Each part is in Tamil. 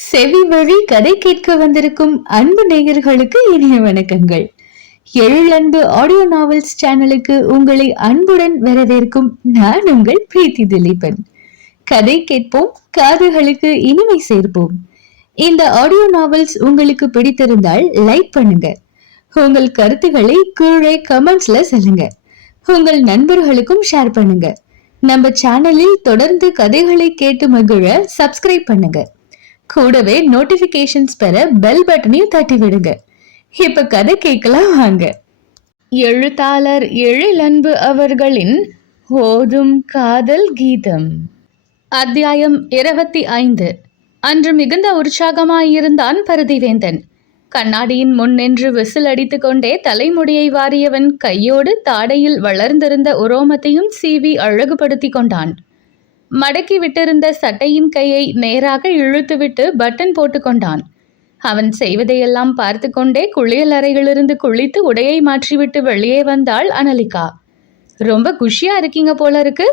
செவி வழி கதை கேட்க வந்திருக்கும் அன்பு நேயர்களுக்கு இனிய வணக்கங்கள். எழிலன்பு ஆடியோ நாவல்ஸ் சேனலுக்கு உங்களை அன்புடன் வரவேற்கும் நான் உங்கள் பிரீத்தி திலீபன். கதை கேட்போம், காதுகளுக்கு இனிமை சேர்ப்போம். இந்த ஆடியோ நாவல்ஸ் உங்களுக்கு பிடித்திருந்தால் லைக் பண்ணுங்க. உங்கள் கருத்துக்களை கீழே கமெண்ட்ஸ்ல சொல்லுங்க. உங்கள் நண்பர்களுக்கும் ஷேர் பண்ணுங்க. நம்ம சேனலில் தொடர்ந்து கதைகளை கேட்டு மகிழ சப்ஸ்கிரைப் பண்ணுங்க. கூடவே நோட்டிபிகேஷன்ஸ் பெற பெல் பட்டனையும் தட்டி விடுங்க. இப்ப கதை கேட்கலாம் வாங்க. எழுத்தாளர் எழிலன்பு அவர்களின் ஓதும் காதல் கீதம். அத்தியாயம் 25. அன்று மிகுந்த உற்சாகமாயிருந்தான் பரதிவேந்தன். கண்ணாடியின் முன் நின்று விசில் அடித்துக் கொண்டே தலைமுடியை வாரியவன் கையோடு தாடையில் வளர்ந்திருந்த உரோமத்தையும் சீவி அழகுபடுத்தி கொண்டான். மடக்கி விட்டிருந்த சட்டையின் கையை நேராக இழுத்துவிட்டு பட்டன் போட்டுக்கொண்டான். அவன் செய்வதையெல்லாம் பார்த்து கொண்டே குளியல் அறையிலிருந்து குளித்து உடையை மாற்றிவிட்டு வெளியே வந்தாள் அனலிகா. ரொம்ப குஷியா இருக்கீங்க போல இருக்கு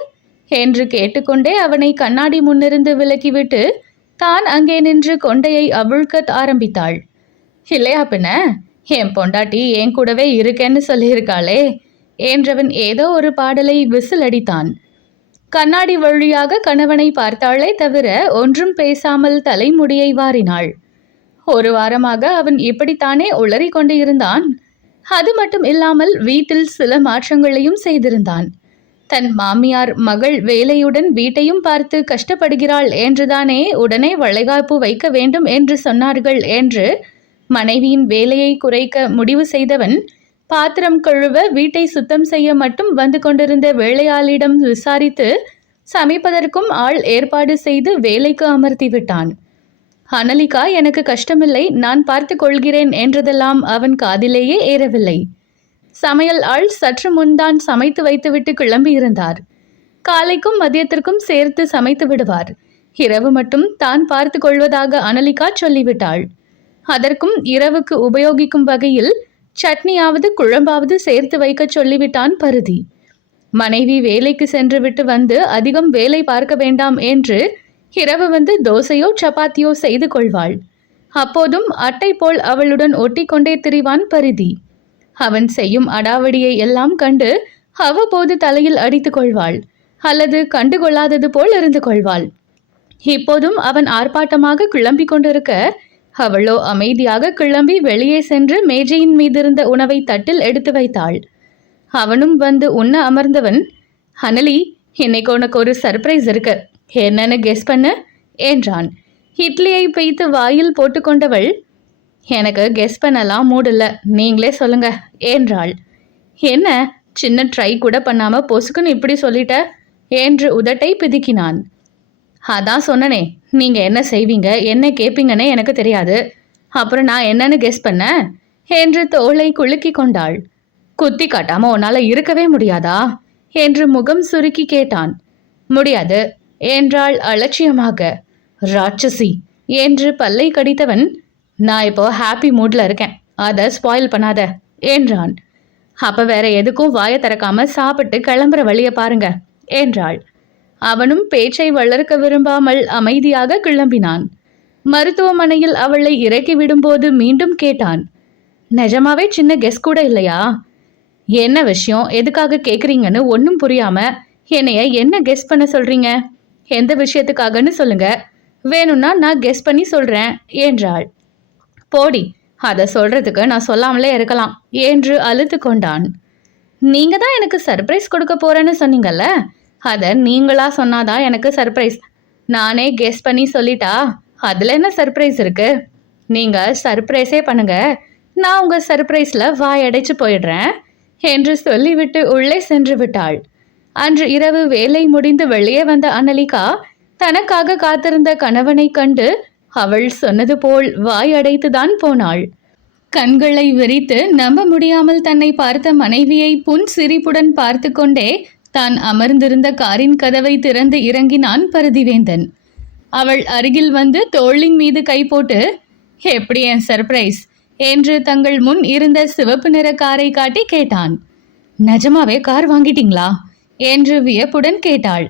என்று கேட்டுக்கொண்டே அவனை கண்ணாடி முன்னிருந்து விலக்கிவிட்டு தான் அங்கே நின்று கொண்டையை அவிழ்க்க ஆரம்பித்தாள். இல்லையா பின்ன, என் பொண்டாட்டி என் கூடவே இருக்கேன்னு சொல்லியிருக்காளே என்றவன் ஏதோ ஒரு பாடலை விசில் அடித்தான். கண்ணாடி வழியாக கணவனை பார்த்தாளே தவிர ஒன்றும் பேசாமல் தலைமுடியை வாரினாள். ஒரு வாரமாக அவன் இப்படித்தானே உளறி கொண்டு இருந்தான். அது மட்டும் இல்லாமல் வீட்டில் சில மாற்றங்களையும் செய்திருந்தான். தன் மாமியார் மகள் வேலையுடன் வீட்டையும் பார்த்து கஷ்டப்படுகிறாள் என்றுதானே உடனே வளைகாப்பு வைக்க வேண்டும் என்று சொன்னார்கள் என்று மனைவியின் வேலையை குறைக்க முடிவு செய்தவன் பாத்திரம் கழுவ வீட்டை சுத்தம் செய்ய மட்டும் வந்து கொண்டிருந்த வேலையாளிடம் விசாரித்து சமைப்பதற்கும் ஆள் ஏற்பாடு செய்து வேலைக்கு அமர்த்தி விட்டான். அனலிகா எனக்கு கஷ்டமில்லை, நான் பார்த்து கொள்கிறேன் என்றதெல்லாம் அவன் காதிலேயே ஏறவில்லை. சமையல் ஆள் சற்று முன்தான் சமைத்து வைத்துவிட்டு கிளம்பி இருந்தார். காலைக்கும் மதியத்திற்கும் சேர்த்து சமைத்து விடுவார். இரவு மட்டும் தான் பார்த்து கொள்வதாக அனலிகா சொல்லிவிட்டாள். அதற்கும் இரவுக்கு உபயோகிக்கும் வகையில் சட்னியாவது குழம்பாவது சேர்த்து வைக்க சொல்லிவிட்டான் பருதி. மனைவி வேலைக்கு சென்று விட்டு வந்து அதிகம் வேலை பார்க்க வேண்டாம் என்று இரவு வந்து தோசையோ சப்பாத்தியோ செய்து கொள்வாள். அப்போதும் அட்டை போல் அவளுடன் ஒட்டி கொண்டே திரிவான் பருதி. அவன் செய்யும் அடாவடியை எல்லாம் கண்டு அவ்வப்போது தலையில் அடித்து கொள்வாள் அல்லது கண்டுகொள்ளாதது போல் இருந்து கொள்வாள். இப்போதும் அவன் ஆர்ப்பாட்டமாக கிளம்பி கொண்டிருக்க அவளோ அமைதியாக கிளம்பி வெளியே சென்று மேஜையின் மீதிருந்த உணவை தட்டில் எடுத்து வைத்தாள். அவனும் வந்து உண்ண அமர்ந்தவன், அனலி, இன்னைக்கு உனக்கு ஒரு சர்ப்ரைஸ் இருக்கு, என்னன்னு கெஸ் பண்ணு என்றான். இட்லியை பெய்த்து வாயில் போட்டுக்கொண்டவள், எனக்கு கெஸ் பண்ணலாம் மூடில்ல, நீங்களே சொல்லுங்க என்றாள். என்ன, சின்ன ட்ரை கூட பண்ணாம பொசுக்குன்னு இப்படி சொல்லிட்ட என்று உதட்டை பிதுக்கினான். அதான் சொன்னனே, நீங்கள் என்ன செய்வீங்க என்ன கேட்பீங்கன்னே எனக்கு தெரியாது, அப்புறம் நான் என்னன்னு கெஸ் பண்ண என்று தோளை குலுக்கி கொண்டாள். குத்தி காட்டாம உன்னால் இருக்கவே முடியாதா என்று முகம் சுருக்கி கேட்டான். முடியாது என்றாள் அலட்சியமாக. ராட்சசி என்று பல்லை கடித்தவன், நான் இப்போ ஹாப்பி மூட்ல இருக்கேன், அதை ஸ்பாயில் பண்ணாத என்றான். அப்போ வேற எதுக்கும் வாயை திறக்காம சாப்பிட்டு கிளம்புற வழியை பாருங்க என்றாள். அவனும் பேச்சை வளர்க்க விரும்பாமல் அமைதியாக கிளம்பினான். மருத்துவமனையில் அவளை இறக்கி விடும்போது மீண்டும் கேட்டான், நிஜமாவே சின்ன கெஸ் கூட இல்லையா? என்ன விஷயம், எதுக்காக கேட்குறீங்கன்னு ஒன்றும் புரியாம என்னைய என்ன கெஸ் பண்ண சொல்றீங்க? எந்த விஷயத்துக்காகன்னு சொல்லுங்க, வேணும்னா நான் கெஸ் பண்ணி சொல்றேன் என்றாள். போடி, அதை சொல்றதுக்கு நான் சொல்லாமலே இருக்கலாம் என்று அழுத்து கொண்டான். நீங்க தான் எனக்கு சர்ப்ரைஸ் கொடுக்க போறேன்னு சொன்னீங்கல்ல, அதை நீங்களா சொன்னாதான் எனக்கு சர்ப்ரைஸ். நானே கெஸ் பண்ணி சொல்லிட்டா அதில் என்ன சர்ப்ரைஸ் இருக்கு? நீங்கள் சர்ப்ரைஸே பண்ணுங்க, நான் உங்கள் சர்ப்ரைஸில் வாயடைச்சு போயிடுறேன் என்று சொல்லிவிட்டு உள்ளே சென்று விட்டாள். அன்று இரவு வேலை முடிந்து வெளியே வந்த அனலிகா தனக்காக காத்திருந்த கணவனை கண்டு அவள் சொன்னது போல் வாயடைத்துதான் போனாள். கண்களை விரித்து நம்ப முடியாமல் தன்னை பார்த்த மனைவியை புன் சிரிப்புடன் பார்த்து கொண்டே தான் அமர்ந்திருந்த காரின் கதவை திறந்து இறங்கினான் பரதிவேந்தன். அவள் அருகில் வந்து தோளின் மீது கை போட்டு, எப்படி என் சர்ப்ரைஸ் என்று தங்கள் முன் இருந்த சிவப்பு நிற காரை காட்டி கேட்டான். நிஜமாவே கார் வாங்கிட்டீங்களா என்று வியப்புடன் கேட்டாள்.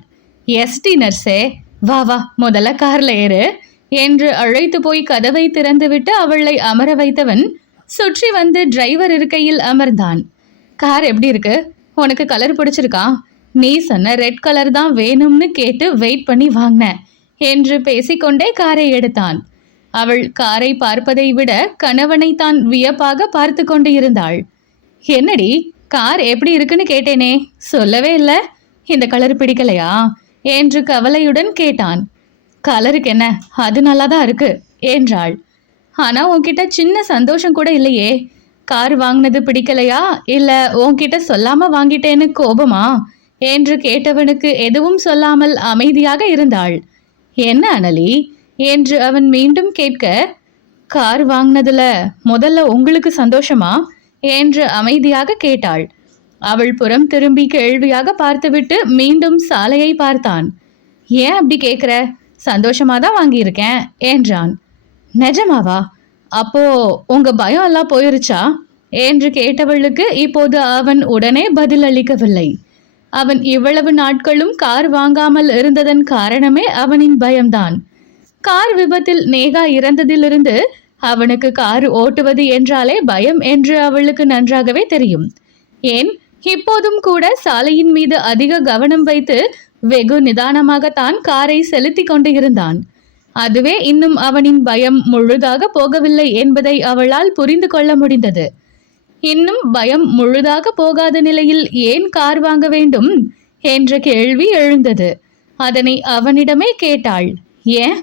எஸ்டி நர்ஸே, வா வா முதல்ல கார்ல ஏறு என்று அழைத்து போய் கதவை திறந்துவிட்டு அவளை அமர வைத்தவன் சுற்றி வந்து டிரைவர் இருக்கையில் அமர்ந்தான். கார் எப்படி இருக்கு? உனக்கு கலர் பிடிச்சிருக்கா? நீ சொன்ன ரெட் கலர் தான் வேணும்னு கேட்டு வெயிட் பண்ணி வாங்கின என்று பேசிக்கொண்டே காரை எடுத்தான். அவள் காரை பார்ப்பதை விட கணவனை தான் வியப்பாக பார்த்து கொண்டு இருந்தாள். என்னடி, கார் எப்படி இருக்குன்னு கேட்டேனே, சொல்லவே இல்லை. இந்த கலர் பிடிக்கலையா என்று கவலையுடன் கேட்டான். கலருக்கு என்ன, அது நல்லாதான் இருக்கு என்றாள். ஆனா உன்கிட்ட சின்ன சந்தோஷம் கூட இல்லையே. கார் வாங்கினது பிடிக்கலையா, இல்ல உன்கிட்ட சொல்லாம வாங்கிட்டேன்னு கோபமா என்று கேட்டவனுக்கு எதுவும் சொல்லாமல் அமைதியாக இருந்தாள். என்ன அனலி என்று அவன் மீண்டும் கேட்க, கார் வாங்கினதுல முதல்ல உங்களுக்கு சந்தோஷமா என்று அமைதியாக கேட்டாள். அவள் புறம் திரும்பி கேள்வியாக பார்த்துவிட்டு மீண்டும் சாலையை பார்த்தான். ஏன் அப்படி கேட்குற? சந்தோஷமாதான் வாங்கியிருக்கேன் என்றான். நிஜமாவா? அப்போ உங்க பயம் எல்லாம் போயிருச்சா என்று கேட்டவளுக்கு இப்போது அவன் உடனே பதில் அளிக்கவில்லை. அவன் இவ்வளவு நாட்களும் கார் வாங்காமல் இருந்ததன் காரணமே அவனின் பயம்தான். கார் விபத்தில் நேகா இறந்ததிலிருந்து அவனுக்கு கார் ஓட்டுவது என்றாலே பயம் என்று அவளுக்கு நன்றாகவே தெரியும். ஏன், இப்போதும் கூட சாலையின் மீது அதிக கவனம் வைத்து வெகு நிதானமாகத்தான் காரை செலுத்தி கொண்டு இருந்தான். அதுவே இன்னும் அவனின் பயம் முழுதாக போகவில்லை என்பதை அவளால் புரிந்து கொள்ள முடிந்தது. இன்னும் பயம் முழுதாக போகாத நிலையில் ஏன் கார் வாங்க வேண்டும் என்ற கேள்வி எழுந்தது. அதனை அவனிடமே கேட்டாள். ஏன்?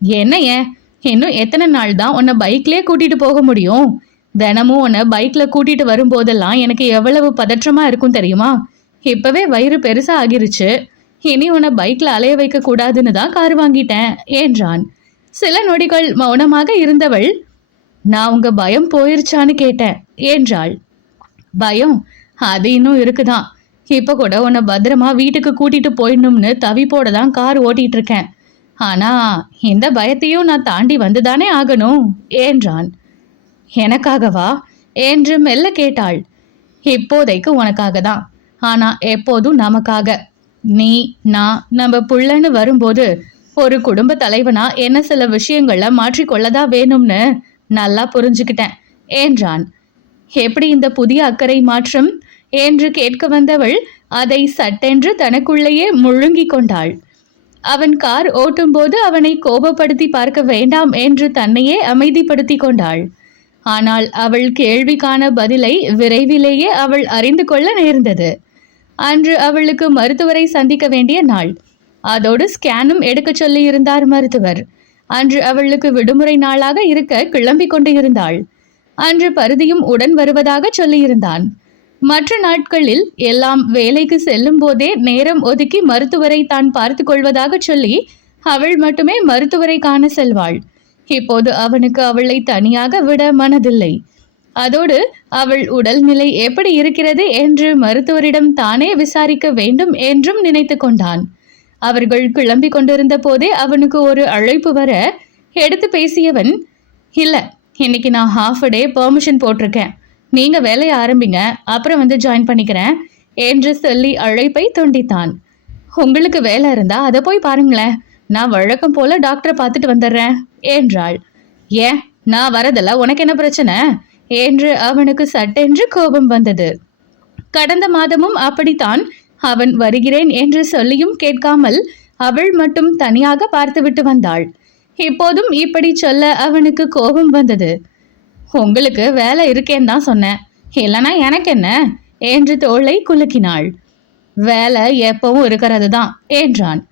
என்ன ஏன்? இன்னும் எத்தனை நாள் தான் உன்னை பைக்லேயே கூட்டிட்டு போக முடியும்? தினமும் உன்னை பைக்ல கூட்டிட்டு வரும்போதெல்லாம் எனக்கு எவ்வளவு பதற்றமா இருக்கும் தெரியுமா? இப்பவே வயிறு பெருசா ஆகிருச்சு. இனி உன்னை பைக்ல அலைய வைக்க கூடாதுன்னு தான் கார் வாங்கிட்டேன் என்றான். சில நொடிகள் மௌனமாக இருந்தவள், நான் உங்க பயம் போயிருச்சான்னு கேட்டேன் என்றாள். பயம் அது இன்னும் இருக்குதான். இப்ப கூட உன்னை பத்திரமா வீட்டுக்கு கூட்டிட்டு போயிடணும்னு தவிப்போட தான் கார் ஓட்டிட்டு இருக்கேன். ஆனா இந்த பயத்தையும் நான் தாண்டி வந்துதானே ஆகணும் என்றான். எனக்காகவா என்று மெல்ல கேட்டாள். இப்போதைக்கு உனக்காக தான், ஆனா எப்போதும் நமக்காக. நீ, நான், நம்ம புள்ளன்னு வரும்போது ஒரு குடும்ப தலைவனா என்ன சில விஷயங்களை மாற்றிக்கொள்ளதா வேணும்னு நல்லா புரிஞ்சுக்கிட்டேன் என்றான். எப்படி இந்த புதிய அக்கறை மாற்றம் என்று கேட்க வந்தவள் அதை சட்டென்று தனக்குள்ளேயே முழுங்கி கொண்டாள். அவன் கார் ஓட்டும்போது அவனை கோபப்படுத்தி பார்க்க வேண்டாம் என்று தன்னையே அமைதிப்படுத்தி கொண்டாள். ஆனால் அவள் கேள்விக்கான பதிலை விரைவிலேயே அவள் அறிந்து கொள்ள நேர்ந்தது. அன்று அவளுக்கு மருத்துவரை சந்திக்க வேண்டிய நாள். அதோடு ஸ்கேனும் எடுக்க சொல்லி இருந்தார் மருத்துவர். அன்று அவளுக்கு விடுமுறை நாளாக இருக்க கிளம்பி கொண்டு இருந்தாள். அன்று பருதியும் உடன் வருவதாக சொல்லியிருந்தான். மற்ற நாட்களில் எல்லாம் வேலைக்கு செல்லும் போதே நேரம் ஒதுக்கி மருத்துவரை தான் பார்த்து கொள்வதாக சொல்லி அவள் மட்டுமே மருத்துவரை காண செல்வாள். இப்போது அவனுக்கு அவளை தனியாக விட மனதில்லை. அதோடு அவள் உடல்நிலை எப்படி இருக்கிறது என்று மருத்துவரிடம் தானே விசாரிக்க வேண்டும் என்றும் நினைத்து கொண்டான். அவர்கள் கிளம்பி கொண்டிருந்த போதே அவனுக்கு ஒரு அழைப்பு வர எடுத்து பேசியவன், இல்ல, இன்னைக்கு நான் ஹாஃப் டே பெர்மிஷன் போட்டிருக்கேன், நீங்க வேலையை ஆரம்பிங்க, அப்புறம் வந்து ஜாயின் பண்ணிக்கிறேன் என்று சொல்லி அழைப்பை துண்டித்தான். உங்களுக்கு வேலை இருந்தா அதை போய் பாருங்களேன், நான் வழக்கம் போல டாக்டரை பார்த்துட்டு வந்துடுறேன் என்றாள். ஏன், நான் வரதில்ல, உனக்கு என்ன பிரச்சனை என்று அவனுக்கு சட்டென்று கோபம் வந்தது. கடந்த மாதமும் அப்படித்தான். அவன் வருகிறேன் என்று சொல்லியும் கேட்காமல் அவள் மட்டும் தனியாக பார்த்துவிட்டு வந்தாள். இப்போதும் இப்படி சொல்ல அவனுக்கு கோபம் வந்தது. உங்களுக்கு வேலை இருக்கேன்னு தான் சொன்னேன், இல்லைனா எனக்கு என்ன என்று தோளை குலுக்கினாள். வேலை எப்பவும் இருக்கிறது தான் என்றான்.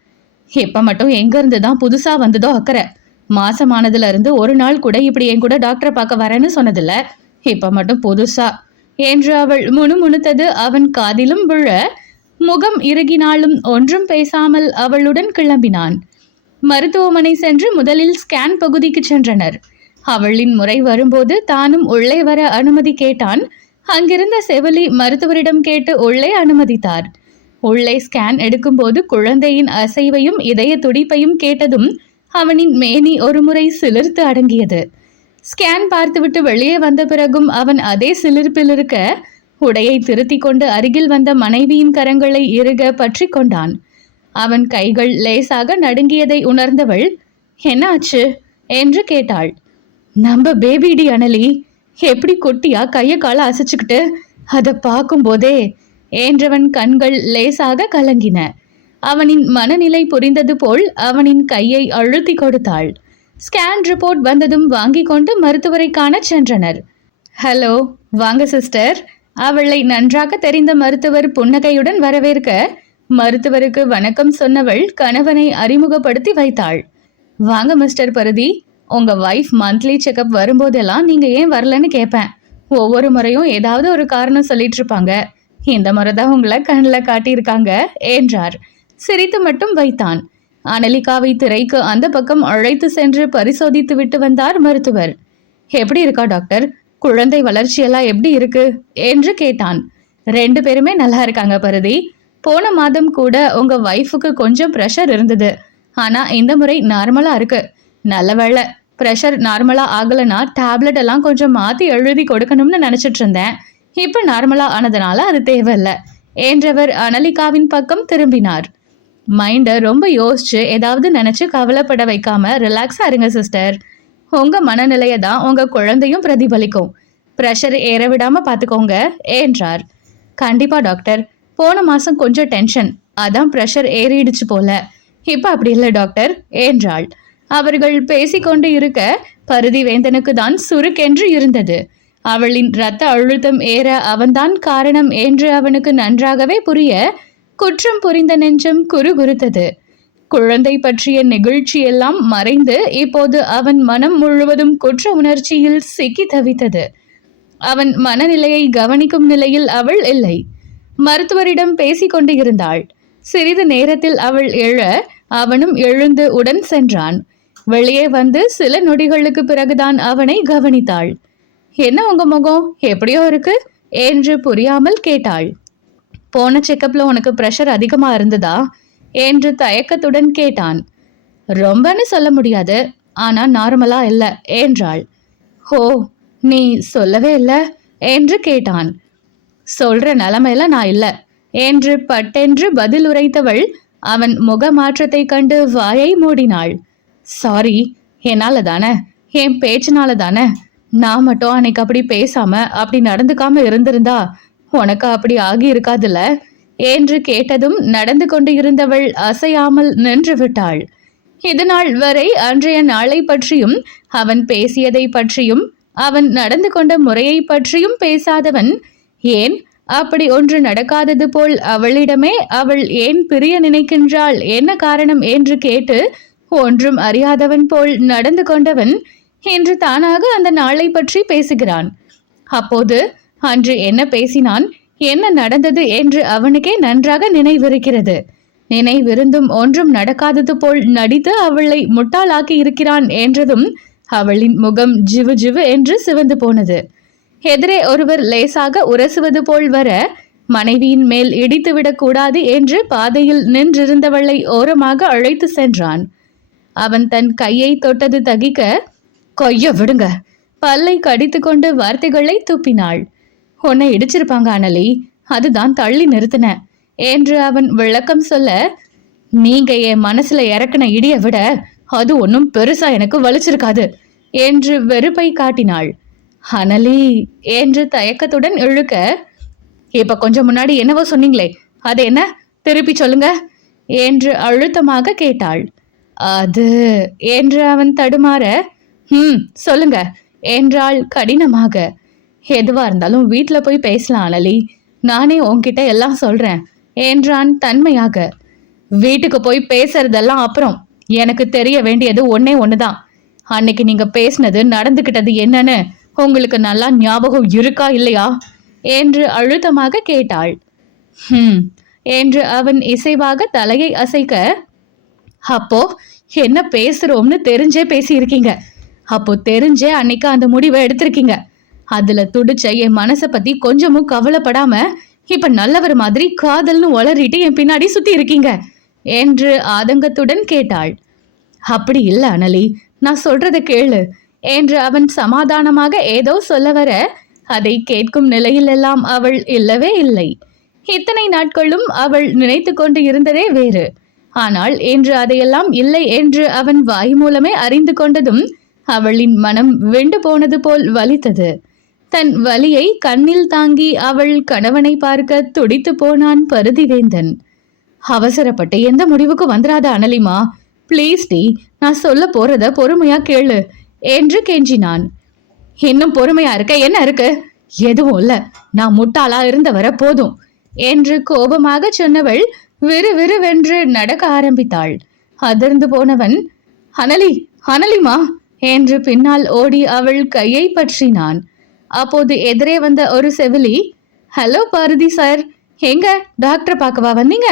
இப்ப மட்டும் எங்க இருந்து தான் புதுசா வந்ததோ அக்கறை. மாசமானதுல இருந்து ஒரு நாள் கூட இப்படி என் கூட டாக்டரை பார்க்க வரேன்னு சொன்னதில்ல, இப்ப மட்டும் புதுசா என்று அவள் முணுமுணுத்தது அவன் காதிலும் விழ முகம் இறுகினாலும் ஒன்றும் பேசாமல் அவளுடன் கிளம்பினான். மருத்துவமனை சென்று முதலில் ஸ்கேன் பகுதிக்கு சென்றனர். அவளின் முறை வரும்போது தானும் உள்ளே வர அனுமதி கேட்டான். அங்கிருந்த செவிலி மருத்துவரிடம் கேட்டு உள்ளே அனுமதித்தார். உள்ளே ஸ்கேன் எடுக்கும்போது குழந்தையின் அசைவையும் இதய துடிப்பையும் கேட்டதும் அவனின் மேனி ஒரு முறை சிலிர்த்து அடங்கியது. ஸ்கேன் பார்த்துவிட்டு வெளியே வந்த பிறகும் அவன் அதே சிலிர்ப்பில் இருக்க உடையை திருத்தி கொண்டு அருகில் வந்த மனைவியின் கரங்களை இறுக பற்றி கொண்டான். அவன் கைகள் லேசாக நடுங்கியதை உணர்ந்தவள், என்ன ஆச்சு என்று கேட்டாள். நம்ம பேபிடி அனலி, எப்படி குட்டியா கைய கால அசைச்சுக்கிட்டு அதை பார்க்கும் போதே என்றவன் கண்கள் லேசாக கலங்கின. அவனின் மனநிலை புரிந்தது போல் அவனின் கையை அழுத்தி கொடுத்தாள். ஸ்கேன் ரிப்போர்ட் வந்ததும் வாங்கி கொண்டு மருத்துவரை காண சென்றனர். ஹலோ, வாங்க சிஸ்டர். அவளை நன்றாக தெரிந்த மருத்துவர் புன்னகையுடன் வரவேற்க மருத்துவருக்கு வணக்கம் சொன்னவள் கணவனை அறிமுகப்படுத்தி வைத்தாள். வாங்க மிஸ்டர் பரதி, உங்க வைஃப் மந்த்லி செக்அப் வரும்போதெல்லாம் நீங்க ஏன் வரலன்னு கேட்பேன். ஒவ்வொரு முறையும் ஏதாவது ஒரு காரணம் சொல்லிட்டு இருப்பாங்க. இந்த முறைதான் உங்களை கண்ணில் காட்டியிருக்காங்க என்றார். சிரித்து மட்டும் வைத்தான். அனலிகாவை திரைக்கு அந்த பக்கம் அழைத்து சென்று பரிசோதித்து விட்டு வந்தார் மருத்துவர். எப்படி இருக்கா டாக்டர்? குழந்தை வளர்ச்சியெல்லாம் எப்படி இருக்கு என்று கேட்டான். 2 பேருமே நல்லா இருக்காங்க பரதி. போன மாதம் கூட உங்க வைஃபுக்கு கொஞ்சம் ப்ரெஷர் இருந்தது. ஆனா இந்த முறை நார்மலா இருக்கு. நல்ல வேளை, ப்ரெஷர் நார்மலா ஆகலைன்னா டேப்லெட் எல்லாம் கொஞ்சம் மாத்தி எழுதி கொடுக்கணும்னு நினைச்சிட்டு இருந்தேன். இப்ப நார்மலா ஆனதுனால அது தேவையில்லை என்றவர் அனலிகாவின் பக்கம் திரும்பினார். மைண்டை ரொம்ப யோசிச்சு ஏதாவது நினைச்சு கவலைப்பட வைக்காம ரிலாக்ஸா இருங்க சிஸ்டர். உங்க மனநிலையை தான் உங்க குழந்தையும் பிரதிபலிக்கும். ப்ரெஷர் ஏற விடாம பார்த்துக்கோங்க என்றார். கண்டிப்பா டாக்டர். போன மாசம் கொஞ்சம் டென்ஷன், அதான் ப்ரெஷர் ஏறிடுச்சு போல. இப்ப அப்படி இல்லை டாக்டர் என்றாள். அவர்கள் பேசிக்கொண்டு இருக்க பருதி வேந்தனுக்கு தான் சுருக்கென்று இருந்தது. அவளின் இரத்த அழுத்தம் ஏற அவன்தான் காரணம் என்று அவனுக்கு நன்றாகவே புரிய குற்றம் புரிந்த நெஞ்சம் குறுகுறுத்தது. குழந்தை பற்றிய நெகிழ்ச்சியெல்லாம் மறைந்து இப்போது அவன் மனம் முழுவதும் குற்ற உணர்ச்சியில் சிக்கி தவித்தது. அவன் மனநிலையை கவனிக்கும் நிலையில் அவள் இல்லை. மருத்துவரிடம் பேசிக்கொண்டு இருந்தாள். சிறிது நேரத்தில் அவள் எழ அவனும் எழுந்து உடன் சென்றான். வெளியே வந்து சில நொடிகளுக்கு பிறகுதான் அவனை கவனித்தாள். என்ன உங்க முகம் எப்படியோ இருக்கு என்று புரியாமல் கேட்டாள். போன செக்கப்ல உனக்கு ப்ரெஷர் அதிகமா இருந்ததா என்று தயக்கத்துடன் கேட்டான். ரொம்பன்னு சொல்ல முடியாது, ஆனா நார்மலா இல்ல என்றாள். ஹோ, நீ சொல்லவே இல்ல என்று கேட்டான். சொல்ற நிலைமையில நான் இல்ல என்று பட்டென்று பதில் உரைத்தவள் அவன் முக மாற்றத்தை கண்டு வாயை மூடினாள். சாரி, என்னால தானே, என் பேச்சினால தானே. நான் மட்டும் அன்னைக்கு அப்படி பேசாம அப்படி நடந்துக்காம இருந்திருந்தா உனக்கு அப்படி ஆகி இருக்காதுல்ல என்று கேட்டதும் நடந்து கொண்டு இருந்தவள் அசையாமல் நின்று விட்டாள். இதுநாள் வரை அன்றைய நாளை பற்றியும் அவன் பேசியதை பற்றியும் அவன் நடந்து கொண்ட முறையை பற்றியும் பேசாதவன் ஏன் அப்படி ஒன்று நடக்காதது போல் அவளிடமே அவள் ஏன் பிரிய நினைக்கின்றாள், என்ன காரணம் என்று கேட்டு ஒன்றும் அறியாதவன் போல் நடந்து கொண்டவன் என்று தானாக அந்த நாளை பற்றி பேசுகிறான். அப்போது அன்று என்ன பேசினான், என்ன நடந்தது என்று அவனுக்கே நன்றாக நினைவிருக்கிறது. நினைவிருந்தும் ஒன்றும் நடக்காதது போல் நடித்து அவளை முட்டாளாக்கி இருக்கிறான் என்றதும் அவளின் முகம் ஜிவு ஜிவு என்று சிவந்து போனது. எதிரே ஒருவர் லேசாக உரசுவது போல் வர மனைவியின் மேல் இடித்துவிடக் கூடாது என்று பாதையில் நின்றிருந்தவளை ஓரமாக அழைத்து சென்றான். அவன் தன் கையை தொட்டது தகிக்க, கொய்ய விடுங்க, பல்லை கடித்து கொண்டு வார்த்தைகளை துப்பினாள். உன்னை இடிச்சிருப்பாங்க அனலி, அதுதான் தள்ளி நிறுத்தின என்று அவன் விளக்கம் சொல்ல, நீங்க என் மனசுல இறக்குன இடிய விட அது ஒன்றும் பெருசா எனக்கு வலிச்சிருக்காது என்று வெறுப்பை காட்டினாள். அனலி என்று தயக்கத்துடன் இழுக்க, இப்ப கொஞ்சம் முன்னாடி என்னவோ சொன்னீங்களே, அது என்ன, திருப்பி சொல்லுங்க என்று அழுத்தமாக கேட்டாள். அது என்று அவன் தடுமாற, சொல்லுங்க என்றாள் கடினமாக. எதுவா இருந்தாலும் வீட்டில் போய் பேசலாம் அனலி, நானே உன்கிட்ட எல்லாம் சொல்றேன் என்றான் தன்மையாக. வீட்டுக்கு போய் பேசுறதெல்லாம் அப்புறம், எனக்கு தெரிய வேண்டியது ஒன்னே ஒண்ணுதான். அன்னைக்கு நீங்க பேசினது நடந்துகிட்டது என்னன்னு உங்களுக்கு நல்லா ஞாபகம் இருக்கா இல்லையா என்று அழுத்தமாக கேட்டாள். என்று அவன் இசைவாக தலையை அசைக்க, அப்போ என்ன பேசுறோம்னு தெரிஞ்சே பேசியிருக்கீங்க. அப்போ தெரிஞ்சே அன்னைக்கு அந்த முடிவை எடுத்திருக்கீங்க. அதுல துடிச்ச என் மனசை பத்தி கொஞ்சமும் கவலைப்படாம இப்ப நல்லவர் மாதிரி காதல்னு உளறிட்டு என் பின்னாடி சுத்தி இருக்கீங்க என்று ஆதங்கத்துடன் கேட்டாள். அப்படி இல்ல அனலி, நான் சொல்றத கேளு என்று அவன் சமாதானமாக ஏதோ சொல்ல வர அதை கேட்கும் நிலையிலெல்லாம் அவள் இல்லவே இல்லை. இத்தனை நாட்களும் அவள் நினைத்து கொண்டு இருந்ததே வேறு. ஆனால் இன்று அதையெல்லாம் இல்லை என்று அவன் வாய் மூலமே அறிந்து கொண்டதும் அவளின் மனம் வெண்டு போனது போல் வலித்தது. தன் வலியை கண்ணில் தாங்கி அவள் கணவனை பார்க்க துடித்து போனான் பருதிவேந்தன். அவசரப்பட்டு எந்த முடிவுக்கு வந்துராத அனலிமா, பிளீஸ் டி, நான் சொல்ல போறத பொறுமையா கேளு என்று கெஞ்சினான். இன்னும் பொறுமையா இருக்க என்ன இருக்கு? எதுவும் இல்ல, நான் முட்டாளா இருந்தவர போதும் என்று கோபமாக சொன்னவள் விறுவிறுவென்று நடக்க ஆரம்பித்தாள். அதிர்ந்து போனவன், அனலி, அனலிமா என்று பின்னால் ஓடி அவள் கையை பற்றினான். அப்போது எதிரே வந்த ஒரு செவிலி, ஹலோ பாரதி சார், எங்க டாக்டர் பார்க்கவா வந்தீங்க?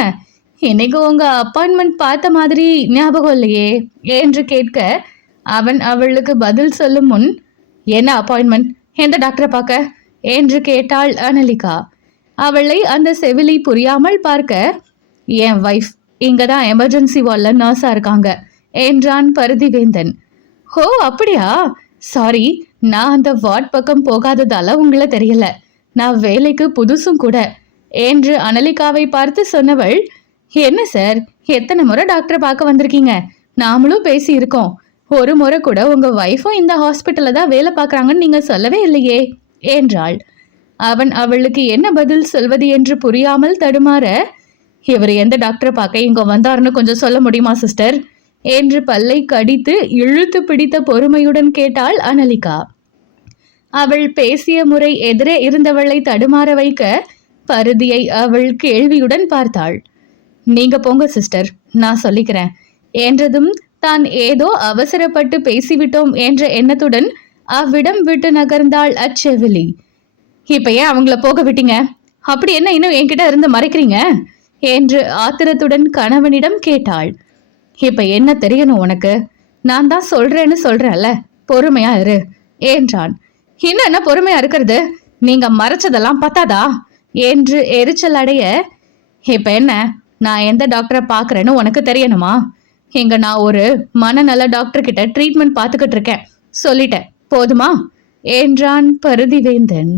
இன்னைக்கு உங்க அப்பாயின்மெண்ட் பார்த்த மாதிரி ஞாபகம் இல்லையே என்று கேட்க அவன் அவளுக்கு பதில் சொல்லும் முன், என்ன அப்பாயின்மெண்ட், எந்த டாக்டரை பார்க்க என்று கேட்டாள் அனலிகா. அவளை அந்த செவிலி புரியாமல் பார்க்க, என் வைஃப் இங்கதான் எமர்ஜென்சி வார்ட்ல நர்ஸா இருக்காங்க என்றான் பருதிவேந்தன். ஓ அப்படியா, சாரி, நான் அந்த வார்ட் பக்கம் போகாததால உங்களை தெரியல, நான் வேலைக்கு புதுசும் கூட என்று அனலிகாவை பார்த்து சொன்னவள், என்ன சார், எத்தனை முறை டாக்டரை பார்க்க வந்திருக்கீங்க, நாமளும் பேசி இருக்கோம், ஒரு முறை கூட உங்க வைஃபும் இந்த ஹாஸ்பிட்டல்ல தான் வேலை பார்க்கறாங்கன்னு நீங்க சொல்லவே இல்லையே என்றாள். அவன் அவளுக்கு என்ன பதில் சொல்வது என்று புரியாமல் தடுமாற, இவர் எந்த டாக்டரை பார்க்க இங்க வந்தாருன்னு கொஞ்சம் சொல்ல முடியுமா சிஸ்டர் என்று பல்லை கடித்து இழுத்து பிடித்த பொறுமையுடன் கேட்டாள் அனலிகா. அவள் பேசிய முறை எதிரே இருந்தவளை தடுமாற வைக்க பருதியை அவள் கேள்வியுடன் பார்த்தாள். நீங்க போங்க சிஸ்டர், நான் சொல்லிக்கிறேன் என்றதும் தான் ஏதோ அவசரப்பட்டு பேசிவிட்டோம் என்ற எண்ணத்துடன் அவ்விடம் விட்டு நகர்ந்தாள் அச்செவிலி. இப்ப ஏன் அவங்கள போக விட்டீங்க? அப்படி என்ன இன்னும் என்கிட்ட இருந்து மறைக்கிறீங்க என்று ஆத்திரத்துடன் கணவனிடம் கேட்டாள். இப்ப என்ன தெரியணும் உனக்கு? நான் தான் சொல்றேன்னு சொல்றேன்ல, பொறுமையா இரு என்றான். இன்னும் என்ன பொறுமையா இருக்கிறது, நீங்க மறைச்சதெல்லாம் பத்தாதா என்று எரிச்சல் அடைய, இப்ப என்ன, நான் எந்த டாக்டரை பாக்குறேன்னு உனக்கு தெரியணுமா? இங்க நான் ஒரு மனநல டாக்டர் கிட்ட ட்ரீட்மெண்ட் பார்த்துக்கிட்டு இருக்கேன், சொல்லிட்டேன், போதுமா என்றான் பருதிவேந்தன்.